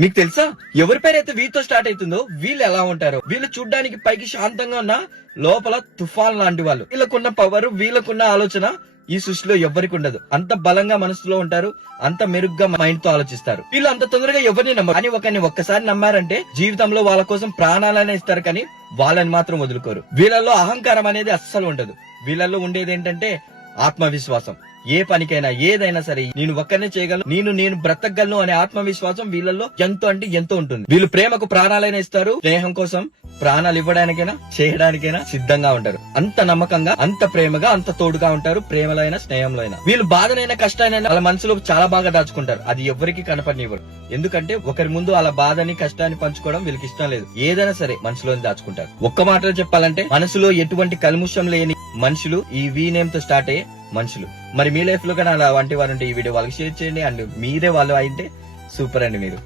మీకు తెలుసా ఎవరి పేరైతే వీతో స్టార్ట్ అవుతుందో వీళ్ళు ఎలా ఉంటారో? వీళ్ళు చూడ్డానికి పైకి శాంతంగా ఉన్న లోపల తుఫాన్ లాంటి వాళ్ళు. వీళ్ళకున్న పవర్, వీళ్ళకున్న ఆలోచన ఈ సృష్టిలో ఎవ్వరికి ఉండదు. అంత బలంగా మనసులో ఉంటారు, అంత మెరుగ్గా మైండ్ తో ఆలోచిస్తారు. వీళ్ళు అంత తొందరగా ఎవరిని నమ్మరు. కానీ ఒకరిని ఒక్కసారి నమ్మారంటే జీవితంలో వాళ్ళ కోసం ప్రాణాలనే ఇస్తారు, కానీ వాళ్ళని మాత్రం వదులుకోరు. వీళ్ళల్లో అహంకారం అనేది అస్సలు ఉండదు. వీళ్ళల్లో ఉండేది ఏంటంటే ఆత్మవిశ్వాసం. ఏ పనికైనా ఏదైనా సరే నేను ఒక్కనే చేయగలను, నేను బ్రతకగలను అనే ఆత్మవిశ్వాసం వీళ్ళల్లో ఎంతో అంటే ఎంతో ఉంటుంది. వీళ్ళు ప్రేమకు ప్రాణాలైనా ఇస్తారు, స్నేహం కోసం ప్రాణాలు ఇవ్వడానికైనా చేయడానికైనా సిద్ధంగా ఉంటారు. అంత నమ్మకంగా, అంత ప్రేమగా, అంత తోడుగా ఉంటారు. ప్రేమలో అయినా స్నేహంలో అయినా. వీళ్ళు బాధనైనా కష్టానైనా వాళ్ళ మనసులో చాలా బాగా దాచుకుంటారు. అది ఎవరికి కనపడనివ్వరు. ఎందుకంటే ఒకరి ముందు అలా బాధని కష్టాన్ని పంచుకోవడం వీళ్ళకి ఇష్టం లేదు. ఏదైనా సరే మనసులో దాచుకుంటారు. ఒక్క మాటలో చెప్పాలంటే మనసులో ఎటువంటి కల్ముషం లేని మనుషులు ఈ వీ నేమ్ తో స్టార్ట్ అయ్యే మనుషులు. మరి మీ లైఫ్ లో కానీ అలా వంటి వారు ఉంటే ఈ వీడియో వాళ్ళకి షేర్ చేయండి. అండ్ మీరే వాళ్ళు అయితే సూపర్ అండి మీరు.